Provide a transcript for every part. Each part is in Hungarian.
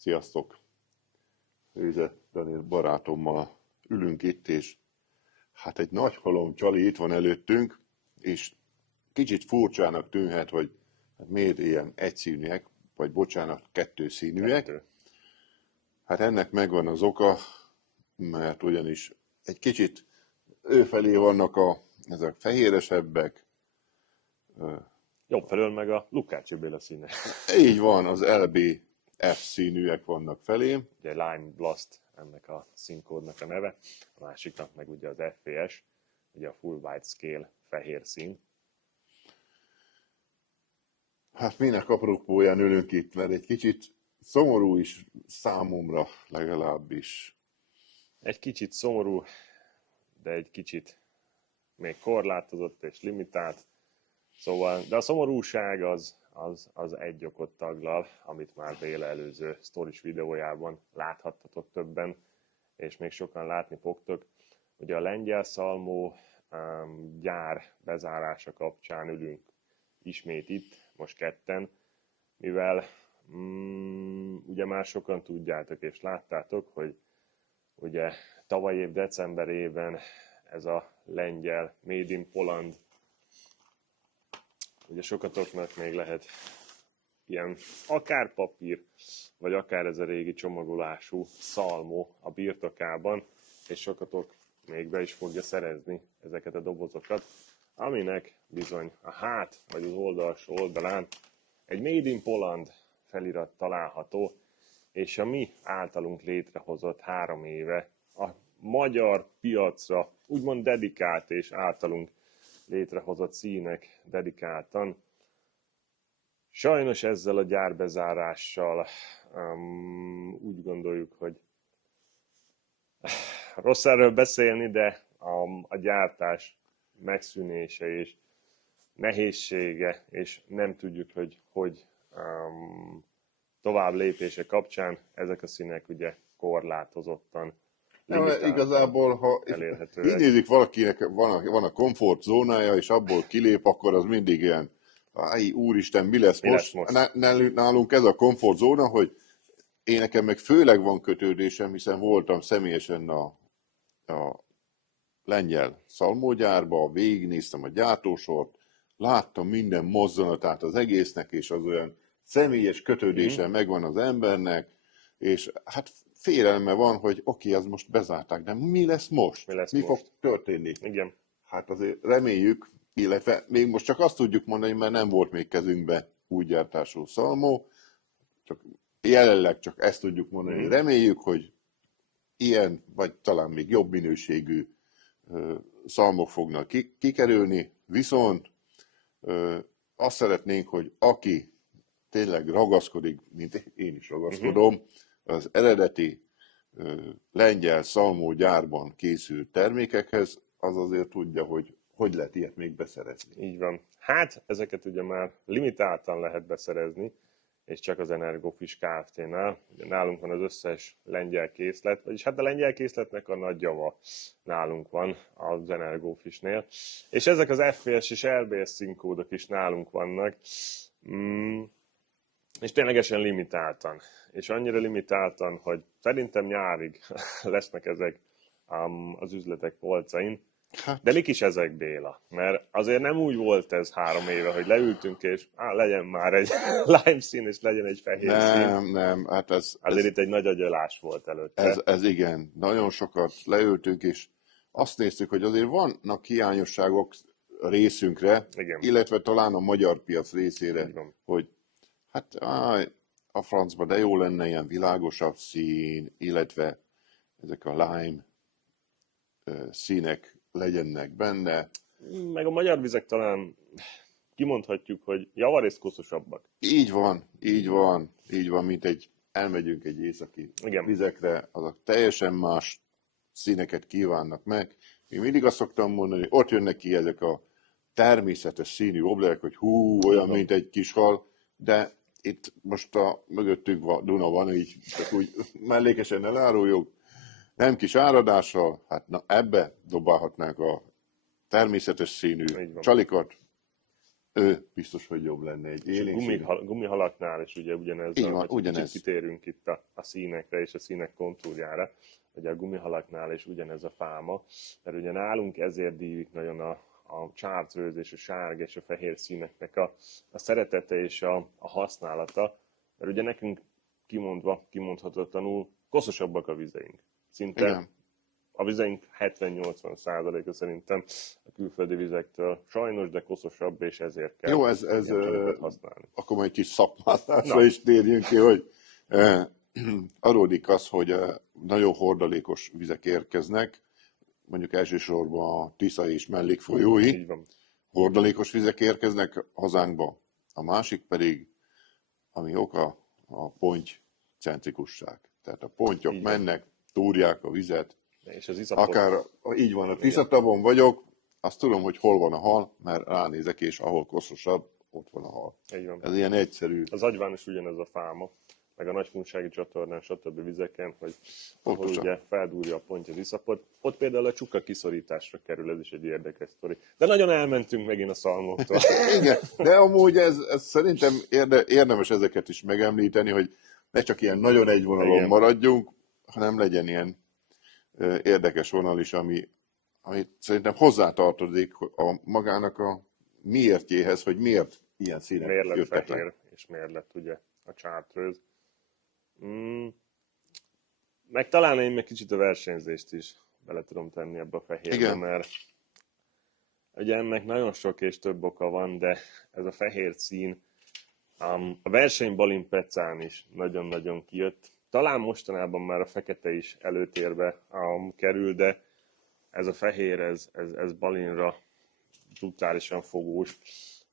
Sziasztok! Réze Daniel barátommal ülünk itt, és hát egy nagy halom csali itt van előttünk, és kicsit furcsának tűnhet, hogy hát miért ilyen egyszínűek, vagy bocsánat, kettőszínűek. Hát ennek megvan az oka, mert ugyanis egy kicsit őfelé vannak ezek fehéresebbek. Jobb felől meg a Lukács Béla színe. Így van, az LBF színűek vannak felé. Ugye Lime Blast ennek a színkódnak a neve, a másiknak meg ugye az FPS, ugye a Full White Scale fehér szín. Hát minek apropóján ülünk itt, mert egy kicsit szomorú is számomra legalábbis. Egy kicsit szomorú, de egy kicsit még korlátozott és limitált. Szóval, de a szomorúság az egy okot taglal, amit már Béla előző sztoris videójában láthattatok többen, és még sokan látni fogtok. Ugye a lengyel szalmó gyár bezárása kapcsán ülünk ismét itt, most ketten, mivel ugye már sokan tudjátok és láttátok, hogy ugye tavaly év decemberében ez a lengyel Made in Poland, ugye sokatoknak még lehet ilyen akár papír, vagy akár ez a régi csomagolású szalmó a birtokában, és sokatok még be is fogja szerezni ezeket a dobozokat, aminek bizony a hát, vagy az oldalsó oldalán egy Made in Poland felirat található, és a mi általunk létrehozott 3 éve a magyar piacra úgymond dedikált és általunk létrehozott színek dedikáltan. Sajnos ezzel a gyárbezárással úgy gondoljuk, hogy rossz erről beszélni, de a gyártás megszűnése és nehézsége, és nem tudjuk, hogy tovább lépése kapcsán ezek a színek ugye korlátozottan Igazából, ha így nézik, valakinek van a komfortzónája, és abból kilép, akkor az mindig ilyen, úristen, mi lesz most? Nálunk ez a komfortzóna, hogy nekem meg főleg van kötődésem, hiszen voltam személyesen a lengyel szalmógyárba, végignéztem a gyártósort, láttam minden mozzanatát az egésznek, és az olyan személyes kötődése megvan az embernek, és hát félelme van, hogy oké, az most bezárták, de mi lesz most? Mi fog történni? Igen. Hát azért reméljük, illetve még most csak azt tudjuk mondani, mert nem volt még kezünkbe új gyártású szalmó, csak jelenleg csak ezt tudjuk mondani, reméljük, hogy ilyen, vagy talán még jobb minőségű szalmok fognak kikerülni, viszont azt szeretnénk, hogy aki tényleg ragaszkodik, mint én is ragaszkodom, az eredeti lengyel szalmógyárban készült termékekhez, az azért tudja, hogy lehet ilyet még beszerezni. Így van. Hát ezeket ugye már limitáltan lehet beszerezni, és csak az Energofis Kft-nál. Nálunk van az összes lengyel készlet, vagyis hát a lengyel készletnek a nagy java nálunk van az Energofisnél. És ezek az FPS és LBS színkódok is nálunk vannak. És ténylegesen limitáltan. És annyira limitáltan, hogy szerintem nyárig lesznek ezek az üzletek polcain. De mik is ezek, Béla? Mert azért nem úgy volt ez 3 éve, hogy leültünk, és legyen már egy lime szín, és legyen egy fehér szín. Nem, hát azért itt egy nagy agyalás volt előtte. Ez igen, nagyon sokat leültünk, és azt néztük, hogy azért vannak hiányosságok részünkre, igen. Illetve talán a magyar piac részére, hogy hát a francba, de jó lenne ilyen világosabb szín, illetve ezek a lime színek legyenek benne. Meg a magyar vizek talán kimondhatjuk, hogy javarészt koszosabbak. Így van, mint elmegyünk egy északi vizekre, azok teljesen más színeket kívánnak meg. Én mindig azt szoktam mondani, ott jönnek ki ezek a természetes színű oblek, hogy olyan, mint egy kis hal, de itt most a mögöttünk Duna van, így csak úgy mellékesen eláruljuk, nem kis áradással, hát ebbe dobálhatnánk a természetes színű csalikat, ő biztos, hogy jobb lenne egy És élénkség. gumihalaknál is ugye ugyanez, Így van, hogy ugyanez. kicsit kitérünk itt a színekre és a színek kontúrjára, ugye a gumihalaknál is ugyanez a fáma, mert ugye nálunk ezért dívik nagyon a chartreuse és a sárga és a fehér színeknek a szeretete és a használata, mert ugye nekünk kimondhatatlanul koszosabbak a vizeink. Szinte Igen. a vizeink 70-80%-a szerintem a külföldi vizektől sajnos, de koszosabb, és ezért kell Jó, ez ilyen csomagot használni. akkor majd egy kis szakmázásra is térjünk ki, hogy adódik az, hogy nagyon hordalékos vizek érkeznek, mondjuk elsősorban a Tisza és mellékfolyói, Így van. hordalékos vizek érkeznek hazánkba. A másik pedig, ami oka, a pontycentrikusság. Tehát a pontyok Így van. mennek, túrják a vizet, És az iszapot, akár így van, a Tiszatavon vagyok, azt tudom, hogy hol van a hal, mert ránézek, és ahol koszosabb, ott van a hal. így van. Ez ilyen egyszerű. Az Agyván is ugyanez a fáma, meg a Nagykunsági csatornán, stb. Vizeken, hogy ahol Pontosan. ugye feldúrja a ponty az iszapot, ott például a csuka kiszorításra kerül, ez is egy érdekes sztori. De nagyon elmentünk megint a szalmoktól. Igen, de amúgy ez szerintem érdemes ezeket is megemlíteni, hogy ne csak ilyen nagyon egyvonalon Igen. maradjunk, hanem legyen ilyen érdekes vonal is, ami szerintem hozzátartozik a magának a miértjéhez, hogy miért ilyen színek Miért lett jöttek fehér, le. és miért lett ugye a chartreuse. Meg talán én meg kicsit a versenyzést is bele tudom tenni ebbe a fehérbe, Igen. mert ugye ennek nagyon sok és több oka van, de ez a fehér szín a verseny Balin-Pecán is nagyon-nagyon kijött. Talán mostanában már a fekete is előtérbe kerül, de ez a fehér, ez Balinra brutálisan fogós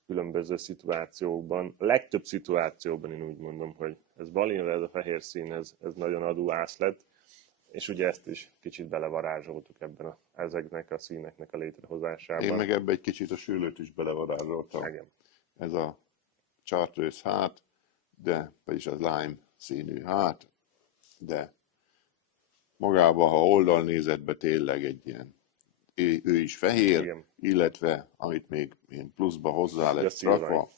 különböző szituációkban. A legtöbb szituációban én úgy mondom, hogy ez Balinra, ez a fehér szín, ez nagyon adóász lett, és ugye ezt is kicsit belevarázsoltuk ezeknek a színeknek a létrehozásában. Én meg ebbe egy kicsit a sűrűt is belevarázsoltam. Igen. Ez a chartreuse hát, de vagyis az lime színű hát, de magában, ha oldalnézetbe tényleg egy ilyen, ő is fehér, Igen. illetve amit még ilyen pluszba hozzá lett szilvány. rakva,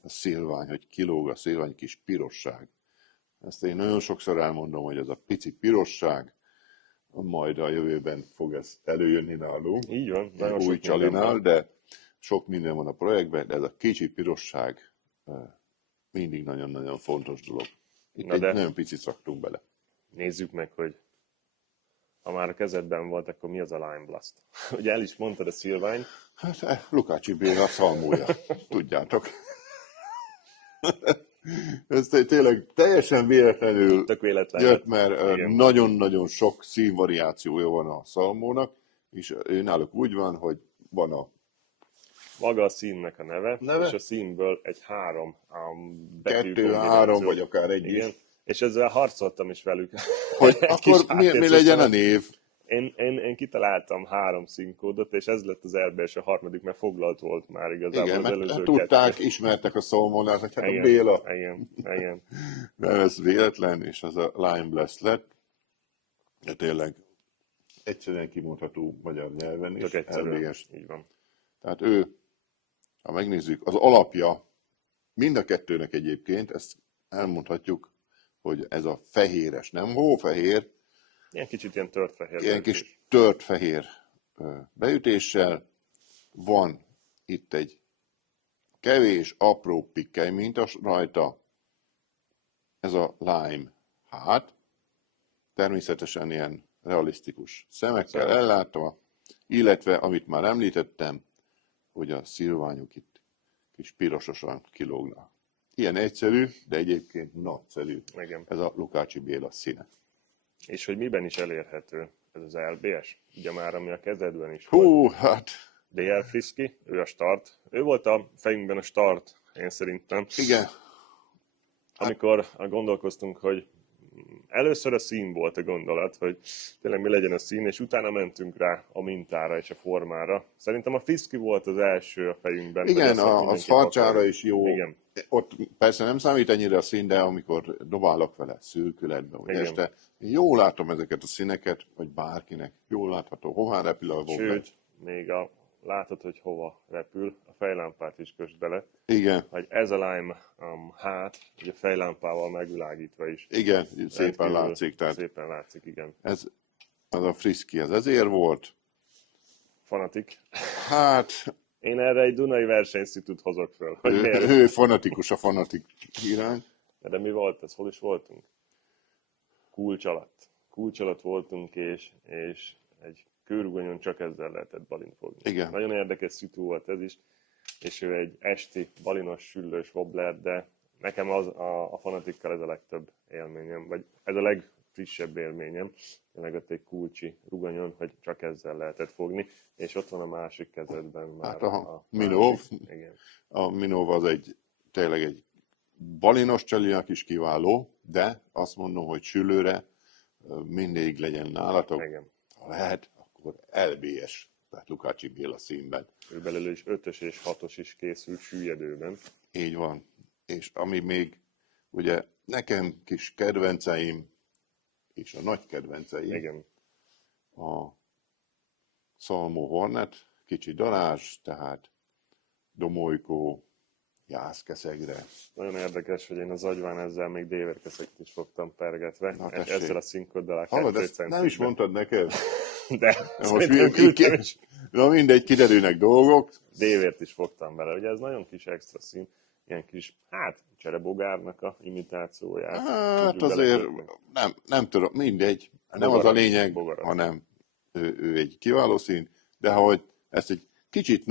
a szilvány, hogy kilóg a szilvány kis pirosság. Ezt én nagyon sokszor elmondom, hogy ez a pici pirosság, majd a jövőben fog ez előjönni nálunk. Így van, Egy nagyon új sok minden csalinál, van. de sok minden van a projektben, de ez a kicsi pirosság mindig nagyon-nagyon fontos dolog. Itt Na egy de- nagyon picit szaktunk bele. Nézzük meg, hogy ha már a kezedben volt, akkor mi az a Lime Blast? Ugye el is mondtad a szilvány, Hát Lukácsi Béla szalmója, tudjátok. Ez tényleg teljesen véletlenül tök véletlen jött, lett. mert Igen. nagyon-nagyon sok színvariációja van a szalmónak, és náluk úgy van, hogy van a Maga a színnek a neve, Neve? és a színből egy 3 betű 2, 3 kombináció. vagy akár egy Igen. is. És ezzel harcoltam is velük. Hogy Egy akkor kis mi háttérszóval. legyen a név? Én kitaláltam 3 színkódot, és ez lett az első, és a harmadik, mert foglalt volt már igazából Igen, az mert előző tudták, kettő. ismertek a szalmónál, hogy hát a Igen, Béla. Igen. Nem, ez véletlen, és az a Lime Blast lett. De tényleg egyszerűen kimondható magyar nyelven is. Tök egyszerűen. LBS. Így van. Tehát ő, ha megnézzük, az alapja mind a kettőnek egyébként, ezt elmondhatjuk, hogy ez a fehéres, nem hófehér, Ilyen kicsit ilyen tört fehér. ilyen kis tört fehér beütéssel. Van itt egy kevés, apró pikkely minta rajta, ez a lime hát, természetesen ilyen realisztikus szemekkel ellátva, illetve, amit már említettem, hogy a szilványok itt kis pirososan kilógnak. Ilyen egyszerű, de egyébként nagyszerű Igen. ez a Lukácsi Béla színe. És hogy miben is elérhető ez az LBS? Ugye már ami a kezedben is volt. Hú, hát DR Friski, ő a start. Ő volt a fejünkben a start, én szerintem. igen, Amikor gondolkoztunk, hogy először a szín volt a gondolat, hogy tényleg mi legyen a szín, és utána mentünk rá a mintára és a formára. Szerintem a Friski volt az első a fejünkben. hogy igen, ezt az mindenképp farcsára akarjuk. is jó. Igen. Ott persze nem számít ennyire a szín, de amikor dobálok vele szürkületbe, vagy Igen. este, jól látom ezeket a színeket, vagy bárkinek, jól látható, hová repül a vogler. Sőt, még a látod, hogy hova repül, a fejlámpát is kösd bele, Igen, hogy ez a lime hát, ugye fejlámpával megvilágítva is igen, szépen rendkívül látszik, tehát szépen látszik, igen. ez, az a Frisky, ez ezért volt. Fanatik. Hát, Én erre egy Dunai versenyszitút hozok föl, hogy miért. ő fanatikus a fanatik irány. De mi volt ez? Hol is voltunk? Kulcs alatt. Kulcs alatt voltunk, és egy kőrugonyon csak ezzel lehetett balint fogni. Igen. Nagyon érdekes szitu volt ez is, és ő egy esti balinos, süllős wobbler, de nekem az a fanatikkal ez a legtöbb élményem, vagy ez a legfrissebb élményem. Tényleg ott egy kulcsi rugonyon, hogy csak ezzel lehetett fogni, és ott van a másik kezedben már Hát a Minov. Minov, Igen. a Minov az tényleg egy balinos csalinak is kiváló, de azt mondom, hogy sülőre mindig legyen nálatok. Igen. Ha lehet, akkor LBS, tehát Lukács Béla színben. Ő belőle is 5-ös és 6-os is készült süllyedőben. Így van. És ami még, ugye nekem kis kedvenceim, és a nagy kedvenceim, Igen. a Salmo Hornet, kicsi darázs, tehát domolykó, jászkeszegre. Nagyon érdekes, hogy én az agyván ezzel még déverkeszeket is fogtam pergetve. Na, És tessék. ezzel a színkoddal a Hallod, 2 ezt nem is mondtad neked? De Most szerintem küldtem is. Na mindegy, kiderülnek dolgok. Dévért is fogtam bele. Ugye ez nagyon kis extra szín. Ilyen kis, cserebogárnak a imitációját. Hát tudjuk azért belekötni. nem tudom, mindegy. Nem az a Bogarat, lényeg, bogarat. hanem ő egy kiváló szín, de hogy ezt egy kicsit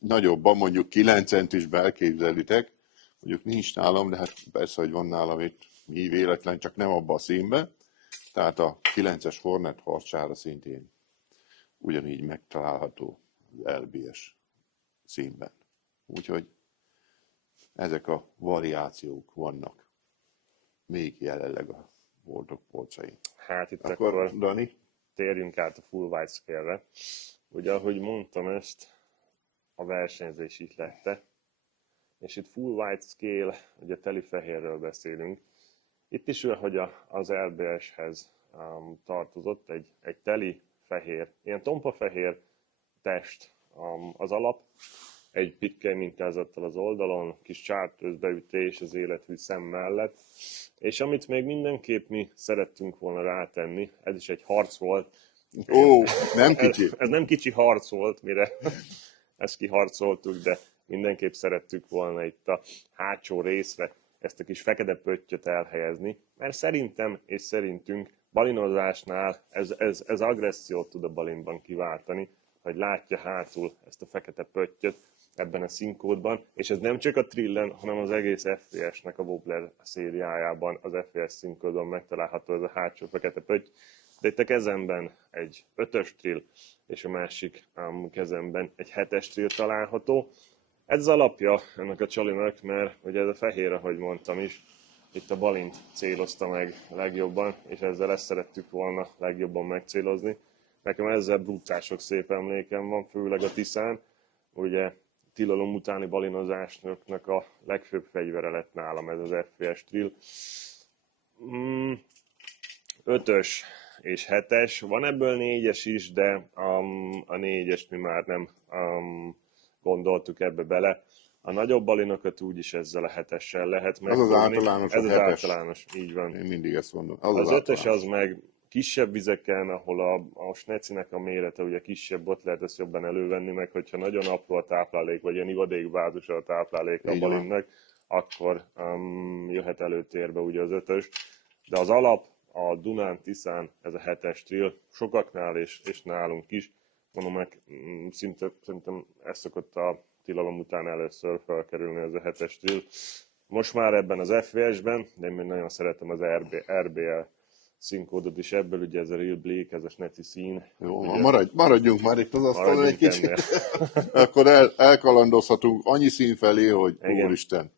nagyobban, mondjuk 9 centisbe elképzelitek, mondjuk nincs nálam, de hát persze, hogy van nálam itt, mi véletlen, csak nem abba a színbe. Tehát a 9-es Hornet harcsára szintén ugyanígy megtalálható az LBS színben. Úgyhogy ezek a variációk vannak még jelenleg a boltok polcain. Hát itt Akkor Dani? térjünk át a full wide scale-re. Ugye, ahogy mondtam ezt, a versenyzés itt lette. És itt full wide scale, ugye teli fehérről beszélünk. Itt is hogy az LBS-hez tartozott egy teli fehér, ilyen tompa fehér test az alap, egy pikkely mintázattal az oldalon, kis chartreuse beütés az élethű szem mellett, és amit még mindenképp mi szerettünk volna rátenni, ez is egy harc volt. Ó, nem kicsi. Ez nem kicsi harc volt, mire ezt kiharcoltuk, de mindenképp szerettük volna itt a hátsó részre ezt a kis fekete pöttyöt elhelyezni, mert szerintem és szerintünk balinozásnál ez agressziót tud a balinban kiváltani, hogy látja hátul ezt a fekete pöttyöt ebben a színkódban, és ez nem csak a trillen, hanem az egész FVS-nek a Wobbler szériájában az FVS színkódban megtalálható ez a hátsó fekete pötty, de itt a kezemben egy 5-ös trill, és a másik kezemben egy 7-es trill található. Ez az alapja ennek a csalinak, mert ugye ez a fehér, ahogy mondtam is, itt a balint célozta meg legjobban, és ezzel ezt szerettük volna legjobban megcélozni. Nekem ezzel brutál szép emlékem van, főleg a Tiszán. Ugye tilalom utáni balinozásnak a legfőbb fegyvere lett nálam ez az FVS trill. 5-ös és 7-es, van ebből 4-es is, de a 4-est mi már nem gondoltuk ebbe bele. A nagyobb balinokat úgyis ezzel a 7-essel lehet megfogni. Az általános, ez a az 7-es. általános, így van. Én mindig ezt mondom. Az 5-ös az meg kisebb vizeken, ahol a snecinek a mérete ugye kisebb, ott lehet ezt jobban elővenni, meg hogyha nagyon apró a táplálék, vagy ilyen ivadékbázis a táplálék a balinnak, akkor jöhet előtérbe ugye az 5-ös. De az alap, a Dunán, Tiszán, ez a 7-es trill, sokaknál és nálunk is, mondom meg, szerintem ez szokott a tilalom után először felkerülni ez a 7-es trill. Most már ebben az FVS-ben, de én még nagyon szeretem az RBL színkódot is ebből, ugye ez a Real Bleak, ez a sneci szín. Jó, ugye, maradjunk már itt az asztalon egy kicsit. ennél. Akkor elkalandozhatunk annyi szín felé, hogy Igen. úristen.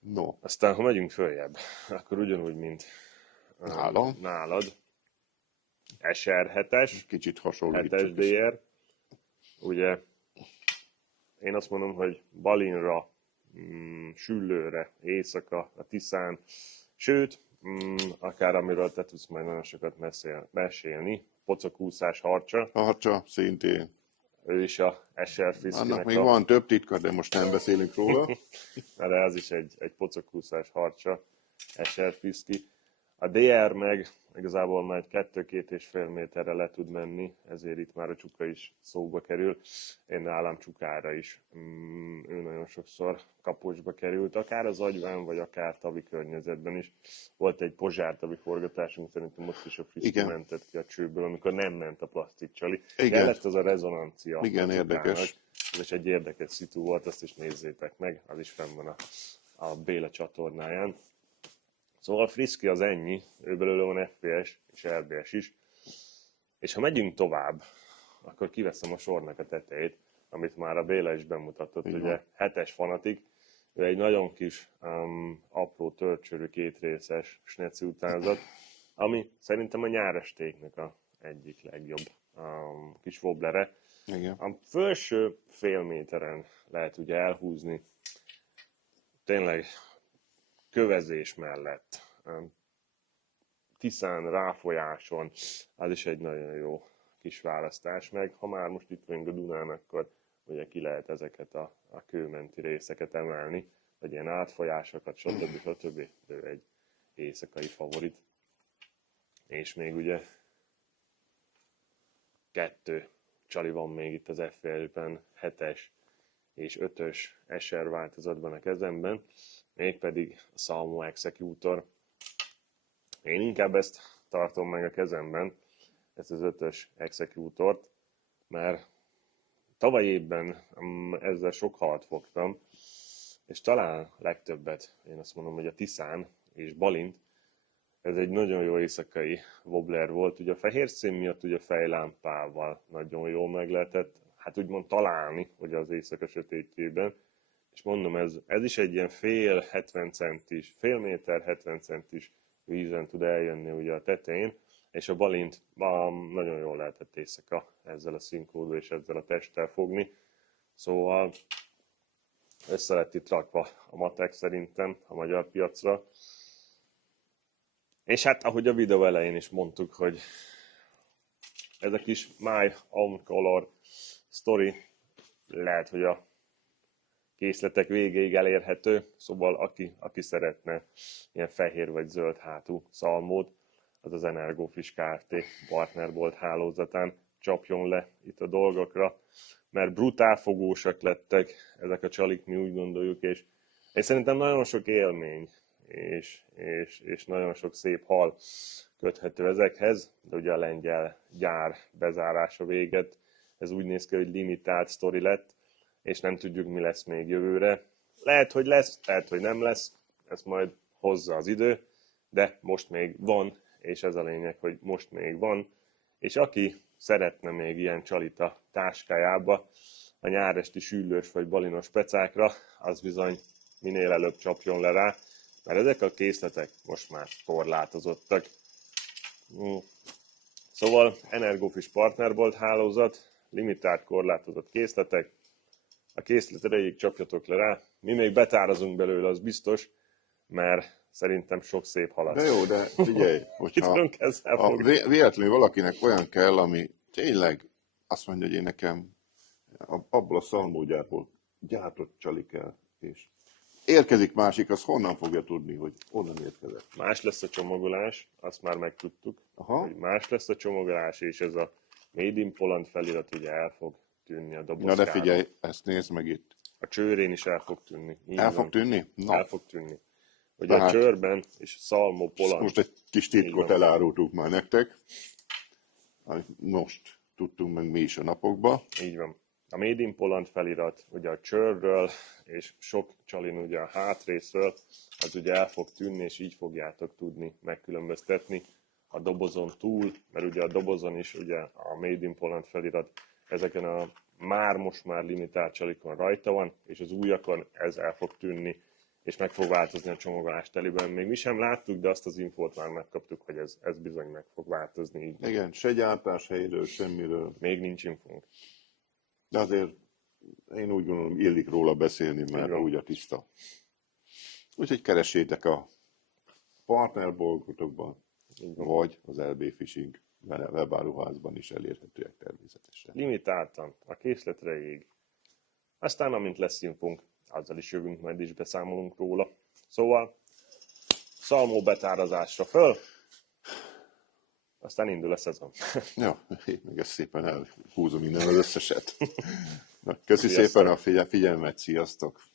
No, Aztán, ha megyünk följebb, akkor ugyanúgy, mint nálam. nálad, SR7-es, Kicsit 7-es hasonlítsuk. DR, ugye én azt mondom, hogy balinra, süllőre, éjszaka, a Tiszán, sőt, akár amiről te tudsz majd nagyon sokat mesélni, pocakúszás harcsa. Harcsa szintén. ő is a Escher Annak Friszkinek még van több titka, de most nem beszélünk róla. de ez is egy pocokúszás harcsa, Escher Friszki. A DR meg igazából már 2-2,5 méterre le tud menni, ezért itt már a csuka is szóba kerül. Én nálam csukára is. Ő nagyon sokszor kapocsba került, akár az agyván, vagy akár tavi környezetben is. Volt egy pozsártavi forgatásunk, szerintem most is a Friszki mentett ki a csőből, amikor nem ment a plastikcsali. Kellett az a rezonancia. Igen, érdekes. Ez is egy érdekes szitu volt, azt is nézzétek meg, az is fenn van a Béla csatornáján. Szóval Friszki az ennyi, ő belőle van FPS és RBS is. És ha megyünk tovább, akkor kiveszem a sornak a tetejét, amit már a Béla is bemutatott, ugye 7-es fanatik. Ő egy nagyon kis, apró törcsörű, kétrészes sneci utánzat, ami szerintem a nyárestéknek a egyik legjobb kis wobblere. Igen. A felső fél méteren lehet ugye elhúzni, tényleg kövezés mellett, Tiszán, ráfolyáson, az is egy nagyon jó kis választás, meg ha már most itt vagyunk a Dunán, akkor ugye ki lehet ezeket a kőmenti részeket emelni, vagy ilyen átfolyásokat, stb. Ő egy éjszakai favorit. És még ugye 2 csali van még itt az FL-ben, 7-es és 5-ös Escher változatban a kezemben, mégpedig a Salmo Executor. Én inkább ezt tartom meg a kezemben, ezt az 5-ös Executort, mert tavaly évben ezzel sok halat fogtam, és talán legtöbbet, én azt mondom, hogy a Tiszán és Balint, ez egy nagyon jó éjszakai wobbler volt, ugye a fehér szín miatt ugye fejlámpával nagyon jól meg lehetett, hát úgymond találni, ugye az éjszaka sötétjében, és mondom, ez is egy ilyen fél méter 70 centis vízen tud eljönni ugye a tetején, és a Balint nagyon jól lehetett éjszaka ezzel a színkódó és ezzel a testtel fogni, szóval össze lett itt rakva a matek szerintem a magyar piacra. És hát ahogy a videó elején is mondtuk, hogy ez a kis My Own Color Story lehet, hogy a készletek végéig elérhető, szóval aki szeretne ilyen fehér vagy zöld hátú szalmót, az az Energofish Kft. Partnerbolt hálózatán csapjon le itt a dolgokra, mert brutál fogósak lettek ezek a csalik, mi úgy gondoljuk, és szerintem nagyon sok élmény és nagyon sok szép hal köthető ezekhez, de ugye a lengyel gyár bezárása véget, ez úgy néz ki, hogy limitált sztori lett, és nem tudjuk, mi lesz még jövőre. Lehet, hogy lesz, lehet, hogy nem lesz, ezt majd hozza az idő, de most még van, és ez a lényeg, hogy most még van, és aki szeretne még ilyen csalit a táskájába, a nyáresti süllős vagy balinos pecákra, az bizony minél előbb csapjon le rá, mert ezek a készletek most már korlátozottak. Szóval Energofish Partnerbolt hálózat, limitált korlátozott készletek, a készlet erejéig csapjatok le rá, mi még betárazunk belőle, az biztos, mert szerintem sok szép halat. De jó, de figyelj, hogyha véletlenül valakinek olyan kell, ami tényleg azt mondja, hogy én nekem abból a szalmógyárból gyártott csali kell, és érkezik másik, az honnan fogja tudni, hogy onnan érkezett? Más lesz a csomagolás, azt már megtudtuk, hogy más lesz a csomagolás, és ez a Made in Poland felirat ugye el fog tűnni a dobozkáron. Na de figyelj, ezt nézd meg itt. A csőrén is el fog tűnni. Fog tűnni? Na. El fog tűnni. Ugye a csőrben és Salmo Poland. Most egy kis titkot elárultuk már nektek. Most tudtunk meg mi is a napokban. Így van. A Made in Poland felirat, ugye a csőrről, és sok csalin ugye a hátrészről, az ugye el fog tűnni, és így fogjátok tudni megkülönböztetni a dobozon túl, mert ugye a dobozon is ugye a Made in Poland felirat ezeken a most már limitált csalikon rajta van, és az újakon ez el fog tűnni, és meg fog változni a csomagolás teliben. Még mi sem láttuk, de azt az infót már megkaptuk, hogy ez bizony meg fog változni. Így. Igen, se gyártás helyről, semmiről. Még nincs infónk. De azért én úgy gondolom, illik róla beszélni, mert úgy a tiszta. Úgyhogy keressétek a partnerboltokban. vagy az LB Fishing webáruházban is elérhetőek természetesen. Limitáltan, a készletre ég. Aztán, amint lesz infónk, azzal is jövünk, majd is beszámolunk róla. Szóval, szalmó betárazásra föl, aztán indul a szezon. Ja, én meg ezt szépen elhúzom innen az összeset. Na, köszi szépen a figyelmet, sziasztok!